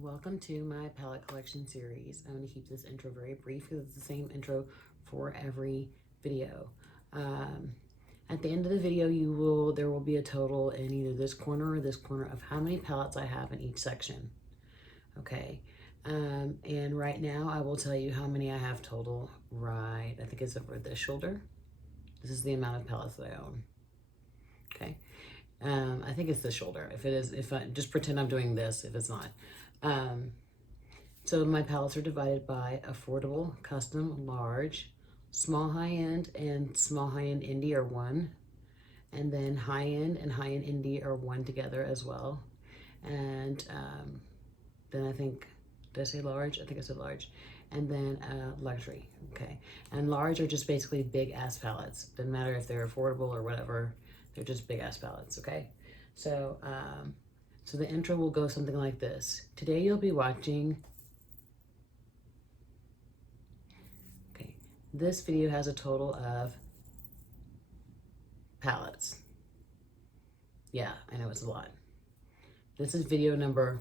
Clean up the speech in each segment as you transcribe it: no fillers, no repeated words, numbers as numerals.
Welcome to my palette collection series. I'm going to keep this intro very brief because it's the same intro for every video. At the end of the video, there will be a total in either this corner or this corner of how many palettes I have in each section. Okay. And right now I will tell you how many I have total. Right, I think it's over this shoulder. This is the amount of palettes that I own. Okay. I think it's the shoulder. If it is, if I just pretend I'm doing this, if it's not. So my palettes are divided by affordable, custom, large, small high-end, and small high-end indie are one. And then high-end and high-end indie are one together as well. And then I think, did I say large? I think I said large. And then luxury, okay. And large are just basically big ass palettes. Doesn't matter if they're affordable or whatever, they're just big ass palettes, okay? So, so the intro will go something like this. Today you'll be watching, okay, this video has a total of palettes. Yeah, I know it's a lot. This is video number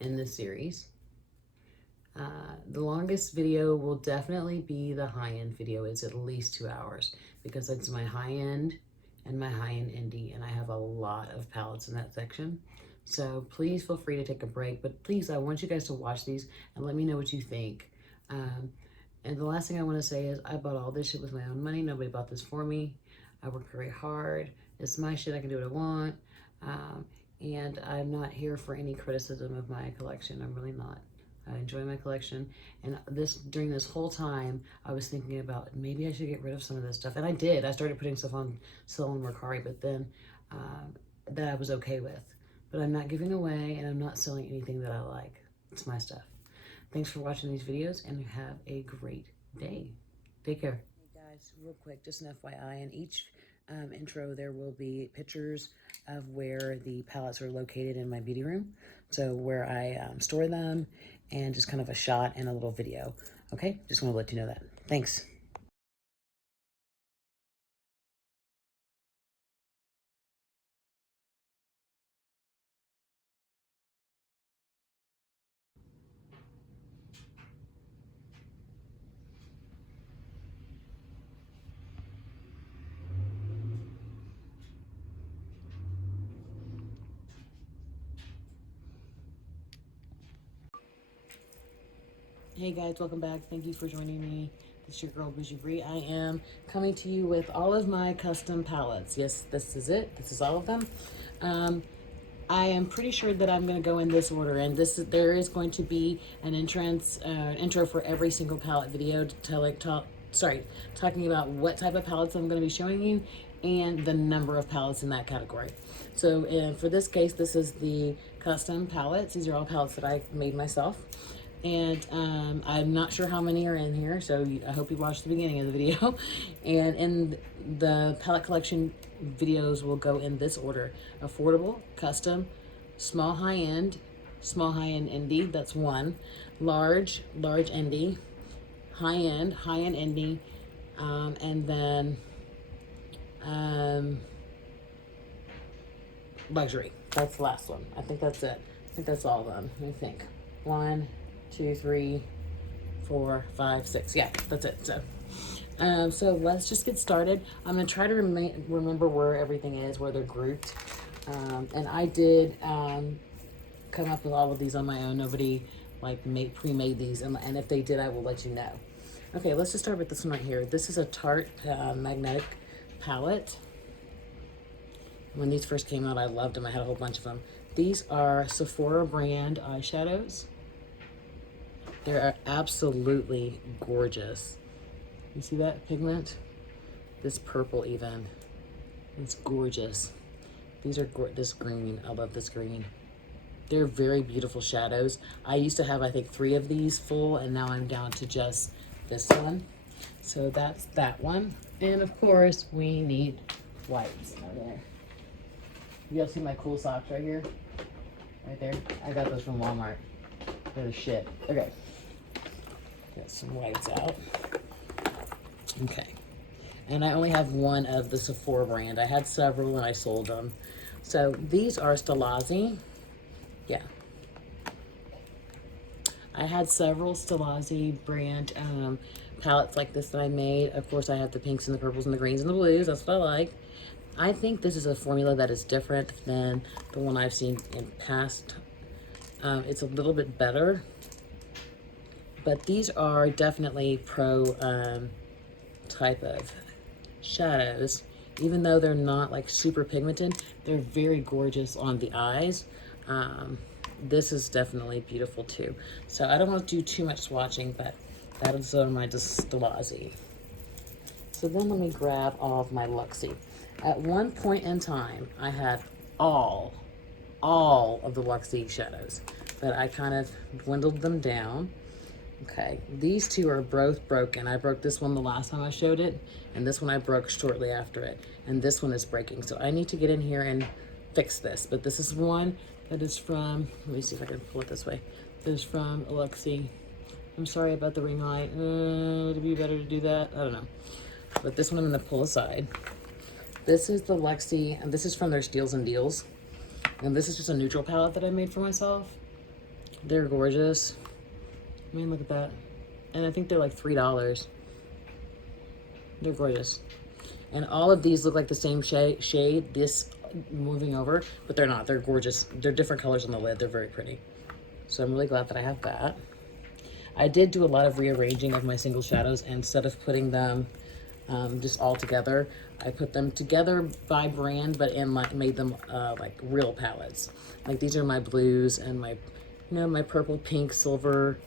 in this series. The longest video will definitely be the high-end video. It's at least 2 hours because it's my high-end and my high-end indie, and I have a lot of palettes in that section. So please feel free to take a break, but please, I want you guys to watch these and let me know what you think. And the last thing I want to say is I bought all this shit with my own money. Nobody bought this for me. I worked very hard. It's my shit. I can do what I want. And I'm not here for any criticism of my collection. I'm really not. I enjoy my collection, and during this whole time I was thinking about maybe I should get rid of some of this stuff, and I did. I started putting stuff on sale on Mercari, but then that I was okay with. But I'm not giving away, and I'm not selling anything that I like. It's my stuff. Thanks for watching these videos, and have a great day. Take care. Hey guys, real quick, just an FYI, in each intro there will be pictures of where the palettes are located in my beauty room, so where I store them, and just kind of a shot and a little video. Okay, just want to let you know that. Thanks. Hey guys, welcome back. Thank you for joining me. This is your girl, Bougie Brie. I am coming to you with all of my custom palettes. Yes, this is it. This is all of them. I am pretty sure that I'm going to go in this order, and there is going to be an intro for every single palette video talking about what type of palettes I'm going to be showing you and the number of palettes in that category. So for this case, this is the custom palettes. These are all palettes that I made myself. And I'm not sure how many are in here, so I hope you watched the beginning of the video. And in the palette collection videos will go in this order: affordable, custom, small high-end indie, that's one, large indie, high-end indie, and then luxury. That's the last one. I think that's it. I think that's all of them. Let me think. 1, 2, 3, 4, 5, 6. Yeah, that's it. So let's just get started. I'm gonna try to remember where everything is, where they're grouped. And I did come up with all of these on my own. Nobody like pre-made these, and if they did, I will let you know. Okay, let's just start with this one right here. This is a Tarte magnetic palette. When these first came out, I loved them. I had a whole bunch of them. These are Sephora brand eyeshadows. They're absolutely gorgeous. You see that pigment? This purple even. It's gorgeous. These are this green. I love this green. They're very beautiful shadows. I used to have, I think, 3 of these full, and now I'm down to just this one. So that's that one. And of course, we need whites over there. You guys see my cool socks right here? Right there? I got those from Walmart. They're the shit. Okay. Get some whites out. Okay. And I only have one of the Sephora brand. I had several and I sold them. So these are Stilazzi Yeah. I had several Stilazzi brand palettes like this that I made. Of course, I have the pinks and the purples and the greens and the blues. That's what I like. I think this is a formula that is different than the one I've seen in past. It's a little bit better, but these are definitely pro type of shadows. Even though they're not like super pigmented, they're very gorgeous on the eyes. This is definitely beautiful too. So I don't want to do too much swatching, but that is my Stilazzi. So then let me grab all of my Luxie. At one point in time, I had all of the Luxie shadows, but I kind of dwindled them down. Okay, these two are both broken. I broke this one the last time I showed it, and this one I broke shortly after it, and this one is breaking. So I need to get in here and fix this. But this is one that is from, let me see if I can pull it this way. This is from Luxie. I'm sorry about the ring light. Would it be better to do that? I don't know. But this one I'm going to pull aside. This is the Luxie, and this is from their Steals and Deals. And this is just a neutral palette that I made for myself. They're gorgeous. I mean, look at that. And I think they're like $3. They're gorgeous. And all of these look like the same shade, this moving over, but they're not. They're gorgeous. They're different colors on the lid. They're very pretty. So I'm really glad that I have that. I did do a lot of rearranging of my single shadows, and instead of putting them just all together, I put them together by brand, but made them like real palettes. Like these are my blues and my, my purple, pink, silver,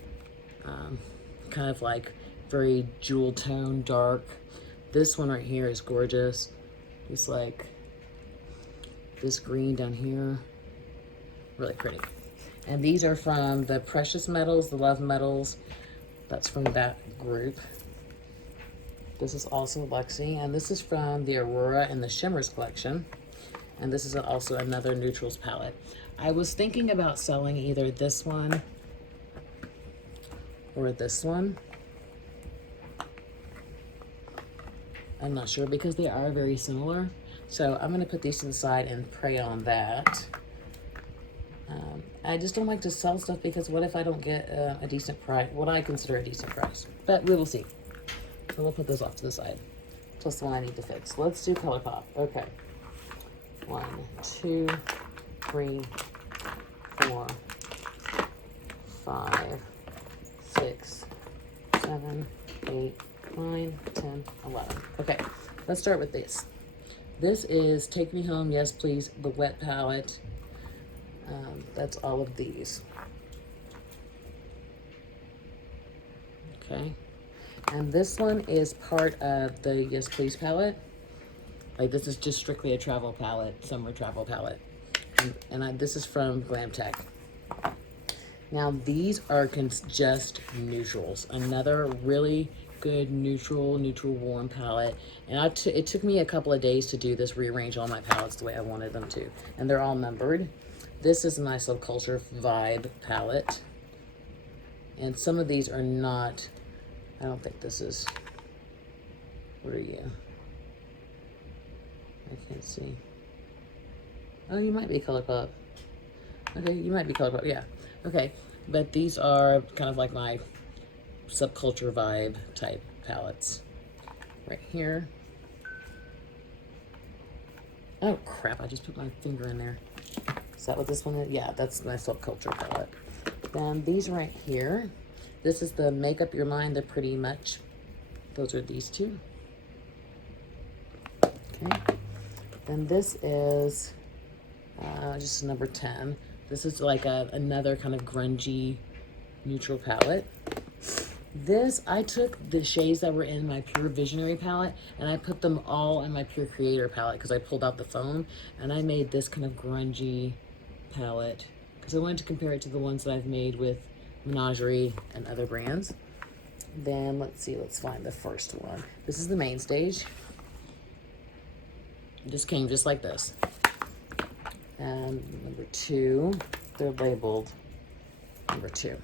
kind of like very jewel tone, dark. This one right here is gorgeous. It's like this green down here, really pretty. And these are from the Precious Metals, the Love Metals. That's from that group. This is also Luxie, and this is from the Aurora and the Shimmers collection. And this is also another neutrals palette. I was thinking about selling either this one or this one. I'm not sure because they are very similar. So I'm gonna put these to the side and pray on that. I just don't like to sell stuff because what if I don't get a decent price, what I consider a decent price, but we will see. So we'll put those off to the side. Plus the one I need to fix. Let's do ColourPop. Okay. 1, 2, 3, 4, 5, 6, 7, 8, 9, 10, 11. Okay, let's start with this. This is Take Me Home, Yes Please, the wet palette. That's all of these. Okay. And this one is part of the Yes Please palette. Like this is just strictly a travel palette, summer travel palette. And this is from Glam Tech. Now these are just neutrals. Another really good neutral warm palette. And it took me a couple of days to do this, rearrange all my palettes the way I wanted them to. And they're all numbered. This is my Subculture Vibe palette. And some of these are not, I don't think this is, where are you? I can't see. Oh, you might be ColourPop. Okay, you might be ColourPop, yeah. Okay, but these are kind of like my Subculture Vibe type palettes. Right here. Oh crap, I just put my finger in there. Is that what this one is? Yeah, that's my Subculture palette. Then these right here. This is the Make Up Your Mind, the Pretty Much. Those are these two. Okay. Then this is just number 10. This is like another kind of grungy neutral palette. This, I took the shades that were in my Pure Visionary palette and I put them all in my Pure Creator palette because I pulled out the foam and I made this kind of grungy palette because I wanted to compare it to the ones that I've made with Menagerie and other brands. Then let's see, let's find the first one. This is the Main Stage. It just came just like this. And number 2, they're labeled number 2.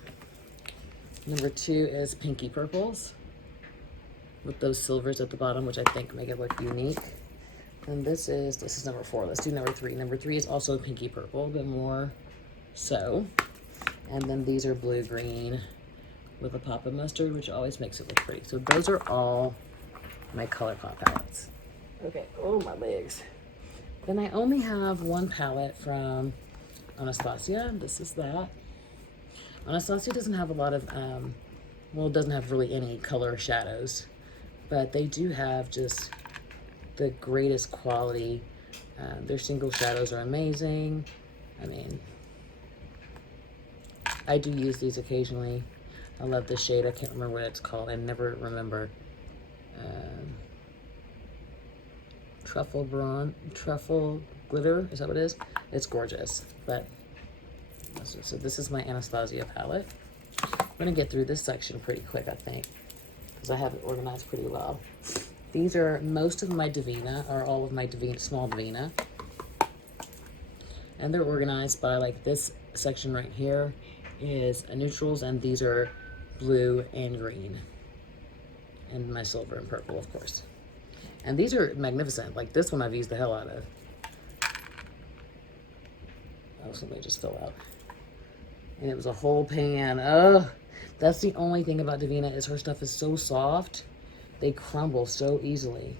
Number 2 is Pinky Purples with those silvers at the bottom, which I think make it look unique. And this is number 4. Let's do number 3. Number 3 is also Pinky Purple, a bit more So, and then these are blue-green with a pop of mustard, which always makes it look pretty. So those are all my ColourPop palettes. Okay, oh, my legs. Then I only have one palette from Anastasia. This is that. Anastasia doesn't have a lot of, well, it doesn't have really any color shadows, but they do have just the greatest quality. Their single shadows are amazing. I mean, I do use these occasionally. I love this shade. I can't remember what it's called. I never remember. Truffle glitter, is that what it is? It's gorgeous. But so this is my Anastasia palette. I'm gonna get through this section pretty quick, I think, because I have it organized pretty well. These are most of my Divina, or all of my Divina, small Divina. And they're organized by, like, this section right here is neutrals, and these are blue and green. And my silver and purple, of course. And these are magnificent. Like, this one I've used the hell out of. Oh, somebody just fell out. And it was a whole pan. Oh, that's the only thing about Divina is her stuff is so soft. They crumble so easily.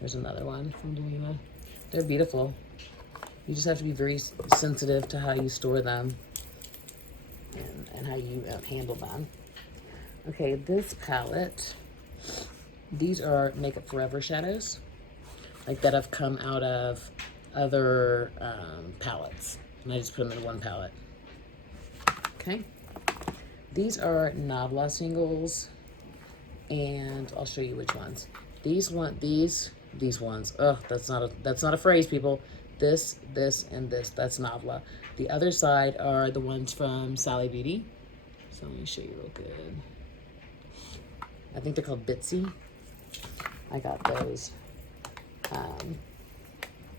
There's another one from Divina. They're beautiful. You just have to be very sensitive to how you store them and how you handle them. Okay, this palette, these are Makeup Forever shadows, like that have come out of other palettes, and I just put them in one palette. Okay, these are Nabla singles, and I'll show you which ones. These ones. Oh, that's not a phrase, people. This, and this. That's Nabla. The other side are the ones from Sally Beauty. So let me show you real good. I think they're called Bitsy. I got those on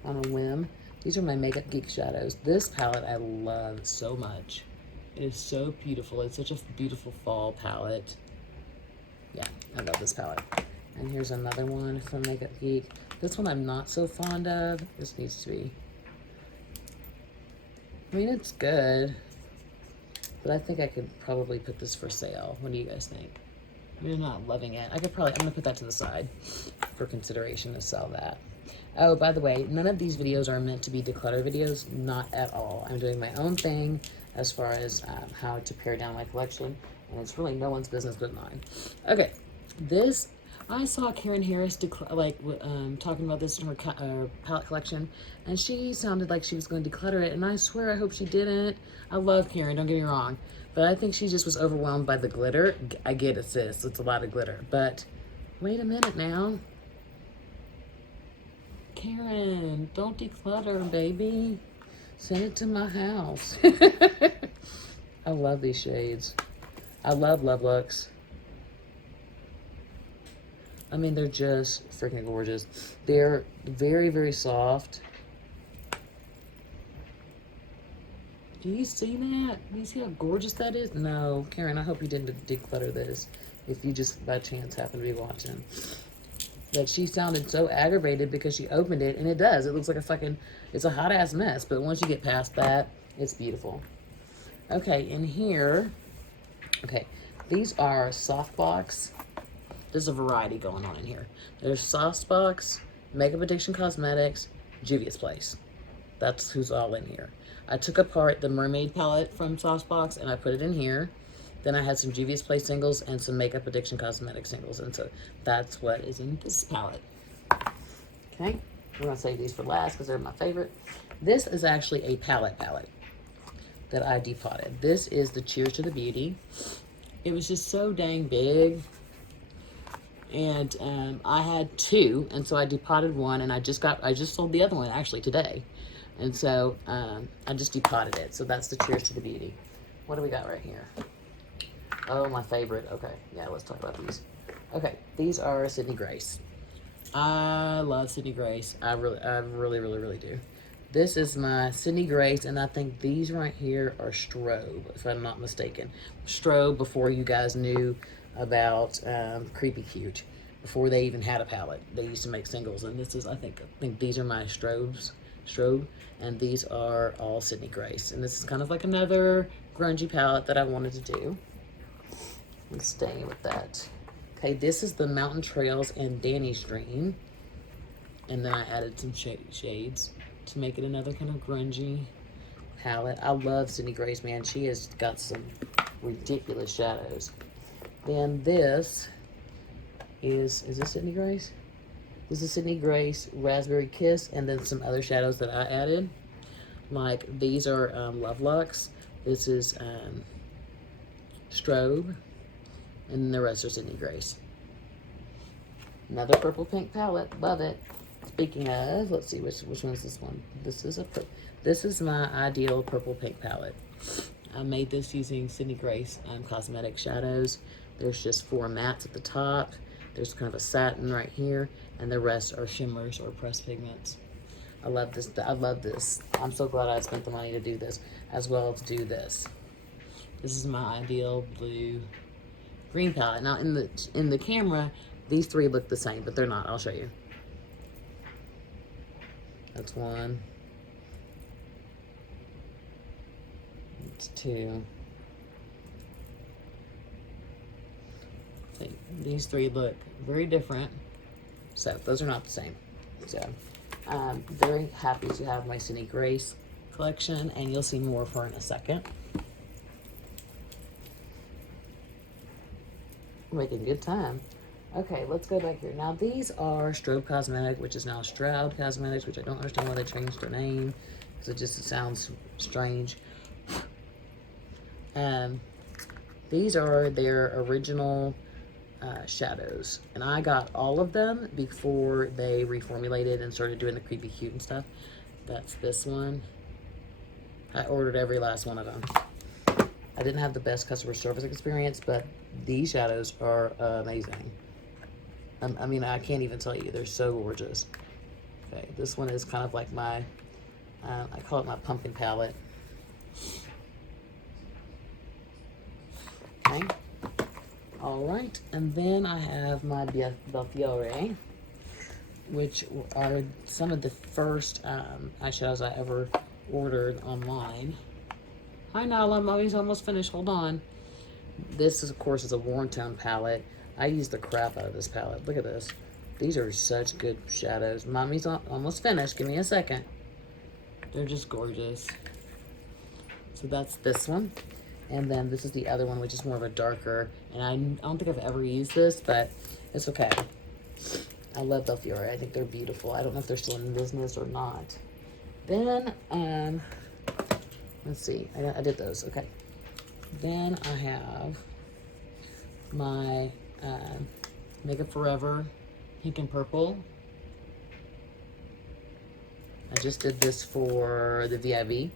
a whim. These are my Makeup Geek shadows. This palette I love so much. It is so beautiful. It's such a beautiful fall palette. Yeah, I love this palette. And here's another one from Makeup Geek. This one I'm not so fond of. This needs to be. I mean, it's good, but I think I could probably put this for sale. What do you guys think? I mean, I'm not loving it. I'm gonna put that to the side for consideration to sell that. Oh, by the way, none of these videos are meant to be declutter videos, not at all. I'm doing my own thing as far as how to pare down my collection, and it's really no one's business but mine. Okay, this, I saw Karen Harris talking about this in her palette collection, and she sounded like she was going to declutter it, and I swear I hope she didn't. I love Karen, don't get me wrong, but I think she just was overwhelmed by the glitter. I get it, sis, it's a lot of glitter, but wait a minute now. Karen, don't declutter, baby. Send it to my house. I love these shades. I love Love Looks. I mean, they're just freaking gorgeous. They're very, very soft. Do you see that? Do you see how gorgeous that is? No, Karen, I hope you didn't declutter this if you just by chance happen to be watching. Like, she sounded so aggravated because she opened it, and it does. It looks like a fucking, it's a hot ass mess, but once you get past that, it's beautiful. Okay, in here, okay, these are Softbox. There's a variety going on in here. There's Softbox, Makeup Addiction Cosmetics, Juvia's Place. That's who's all in here. I took apart the Mermaid palette from Softbox, and I put it in here. Then I had some Juvia's Place singles and some Makeup Addiction Cosmetics singles. And so that's what is in this palette. Okay, we're gonna save these for last because they're my favorite. This is actually a palette that I depotted. This is the Cheers to the Beauty. It was just so dang big. And I had two, and so I depotted one, and I just sold the other one actually today. And so I just depotted it. So that's the Cheers to the Beauty. What do we got right here? Oh, my favorite. Okay, yeah, let's talk about these. Okay, these are Sydney Grace. I love Sydney Grace. I really do. This is my Sydney Grace, and I think these right here are Strobe, if I'm not mistaken. Strobe before you guys knew about Creepy Cute, before they even had a palette. They used to make singles, and this is, I think these are my Strobes. Strobe, and these are all Sydney Grace. And this is kind of like another grungy palette that I wanted to do. I'm staying with that. Okay, this is the Mountain Trails and Danny's Dream. And then I added some shades to make it another kind of grungy palette. I love Sydney Grace, man. She has got some ridiculous shadows. Then this is this Sydney Grace? This is Sydney Grace Raspberry Kiss, and then some other shadows that I added. Like these are Love Lux. This is Strobe, and the rest are Sydney Grace. Another purple pink palette, love it. Speaking of, let's see which one is this one. This is my ideal purple pink palette. I made this using Sydney Grace cosmetic shadows. There's just 4 mattes at the top. There's kind of a satin right here, and the rest are shimmers or pressed pigments. I love this. I love this. I'm so glad I spent the money to do this, as well as do this. This is my ideal blue green palette. Now in the camera, these 3 look the same, but they're not. I'll show you. That's 1. It's 2. These 3 look very different, so those are not the same. So I'm very happy to have my Sydney Grace collection, and you'll see more of her in a second. We're making good time. Okay, let's go back here. Now these are Strobe Cosmetic, which is now Stroud Cosmetics, which I don't understand why they changed their name, because it sounds strange. These are their original shadows, and I got all of them before they reformulated and started doing the creepy cute and stuff. That's this one. I ordered every last one of them. I didn't have the best customer service experience, but these shadows are amazing. I mean, I can't even tell you, they're so gorgeous. Okay, this one is kind of like my I call it my pumpkin palette. Okay. All right, and then I have my Belfiore, which are some of the first eyeshadows I ever ordered online. Hi, Nala, I'm almost finished. Hold on. This, of course, is a Warm Tone palette. I used the crap out of this palette. Look at this. These are such good shadows. Mommy's almost finished. Give me a second. They're just gorgeous. So that's this one. And then this is the other one, which is more of a darker. And I don't think I've ever used this, but it's okay. I love Belfiore. I think they're beautiful. I don't know if they're still in business or not. Then, let's see. I did those. Okay. Then I have my Makeup Forever Pink and Purple. I just did this for the VIV.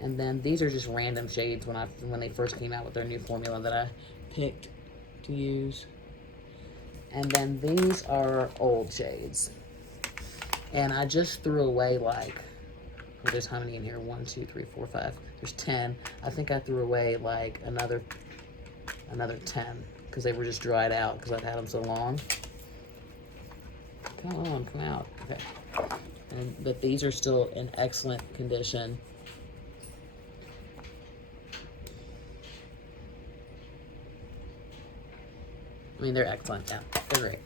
And then these are just random shades when they first came out with their new formula that I picked to use. And then these are old shades. And I just threw away like, well, there's how many in here? 1, 2, 3, 4, 5. There's 10. I think I threw away like another 10 because they were just dried out because I've had them so long. Come on, come out. Okay. But these are still in excellent condition. I mean, they're excellent. Yeah, they're great.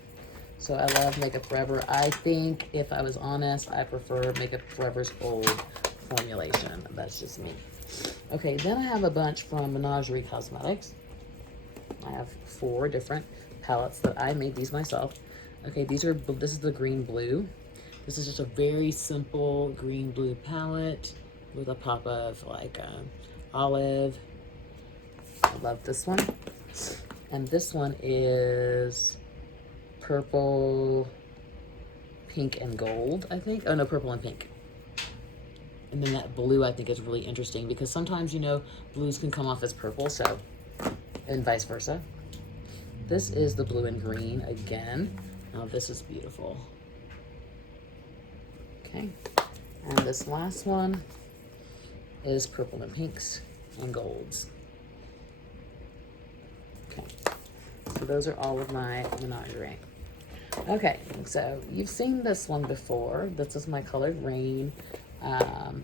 So I love Makeup Forever. I think, if I was honest, I prefer Makeup Forever's old formulation. That's just me. Okay, then I have a bunch from Menagerie Cosmetics. I have 4 different palettes that I made these myself. Okay, this is the green blue. This is just a very simple green blue palette with a pop of like olive. I love this one. And this one is purple, pink, and gold, I think. Oh no, purple and pink. And then that blue I think is really interesting because sometimes, you know, blues can come off as purple, so, and vice versa. This is the blue and green again. Now this is beautiful. Okay, and this last one is purple and pinks and golds. Okay, so those are all of my Menagerie. Okay, so you've seen this one before. This is my colored rain.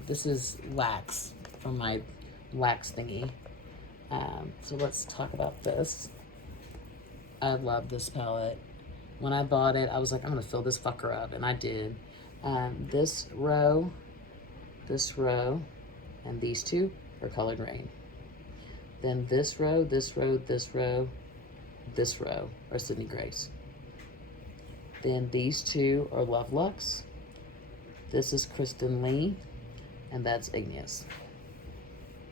This is wax from my wax thingy. So let's talk about this. I love this palette. When I bought it, I was like, I'm gonna fill this fucker up, and I did. This row, and these two are colored rain. Then this row, this row, this row, this row are Sydney Grace. Then these two are Love Lux. This is Kristen Lee, and that's Igneous.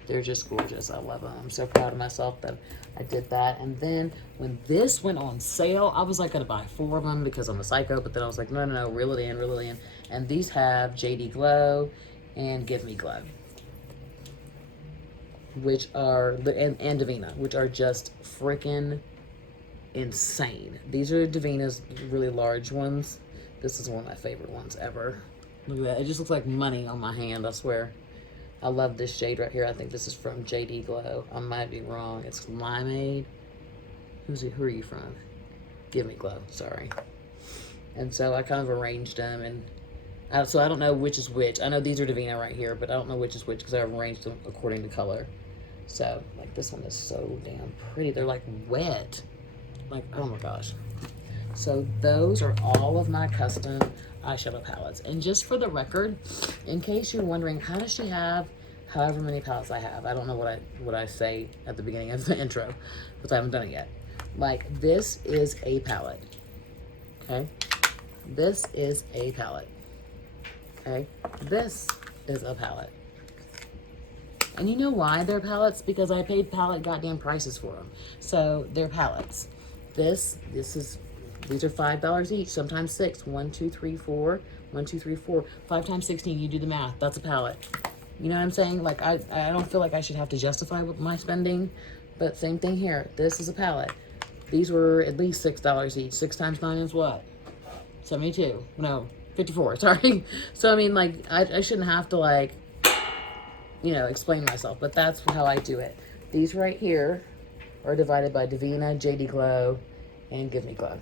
They're just gorgeous. I love them. I'm so proud of myself that I did that. And then when this went on sale, I was like gonna buy 4 of them because I'm a psycho, but then I was like, no, reel it in, reel it in. And these have JD Glow and Give Me Glow, which are, and Divina, which are just freaking insane. These are Divina's really large ones. This is one of my favorite ones ever. Look at that. It just looks like money on my hand, I swear. I love this shade right here. I think this is from JD Glow. I might be wrong. It's Limeade. Who are you from? Give Me Glow, sorry. And so I kind of arranged them, and so I don't know which is which. I know these are Divina right here, but I don't know which is which because I arranged them according to color. So, like, this one is so damn pretty. They're like wet. Like, oh my gosh. So those are all of my custom eyeshadow palettes. And just for the record, in case you're wondering, how does she have however many palettes I have? I don't know what I say at the beginning of the intro, because I haven't done it yet. Like, this is a palette, okay? This is a palette, okay? This is a palette. And you know why they're palettes? Because I paid palette goddamn prices for them. So they're palettes. These are $5 each, sometimes 6. 1, 2, 3, 4. 1, 2, 3, 4. 5 times 16, you do the math. That's a palette. You know what I'm saying? Like, I don't feel like I should have to justify my spending, but same thing here. This is a palette. These were at least $6 each. 6 times 9 is what? 72. No, 54, sorry. So, I mean, like, I shouldn't have to, like, you know, explain myself, but that's how I do it. These right here are divided by Divina, JD Glow, and Give Me Glow.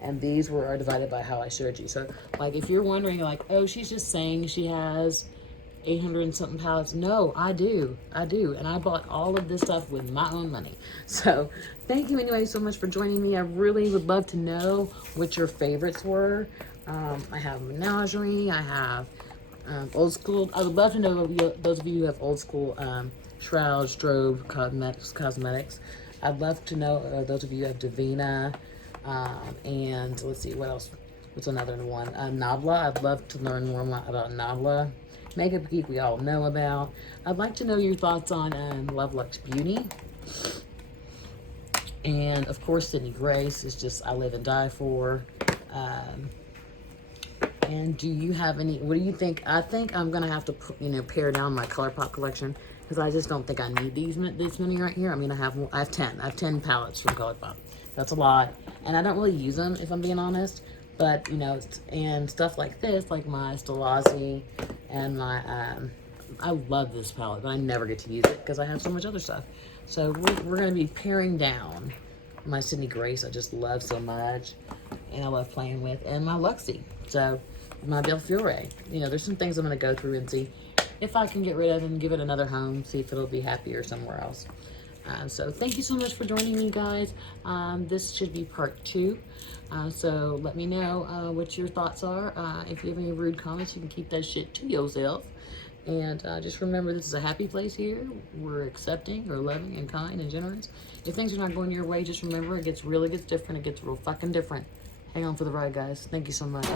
And these are divided by how I showed you. So, like, if you're wondering, like, oh, she's just saying she has 800 and something palettes. No, I do. And I bought all of this stuff with my own money. So, thank you anyway so much for joining me. I really would love to know what your favorites were. I have Menagerie. I have old school. I would love to know those of you who have old school Shroud, Strobe, Cosmetics. I'd love to know those of you who have Divina. And let's see, what else? What's another one? Nabla. I'd love to learn more about Nabla. Makeup Geek, we all know about. I'd like to know your thoughts on Love Lux Beauty. And of course, Sydney Grace is just, I live and die for. And do you have any, what do you think? I think I'm going to have to, pare down my ColourPop collection because I just don't think I need this many right here. I mean, I have 10. I have 10 palettes from ColourPop. That's a lot. And I don't really use them, if I'm being honest. But, and stuff like this, like my Stilazzi and my, I love this palette, but I never get to use it because I have so much other stuff. So we're going to be paring down my Sydney Grace I just love so much. And I love playing with. And my Luxie. So, my Belfiore. There's some things I'm going to go through and see if I can get rid of and give it another home. See if it'll be happier somewhere else. So thank you so much for joining me, guys. This should be part 2. So let me know what your thoughts are. If you have any rude comments, you can keep that shit to yourself. And just remember, this is a happy place here. We're accepting, or loving, and kind, and generous. If things are not going your way, just remember, it gets different. It gets real fucking different. Hang on for the ride, guys. Thank you so much.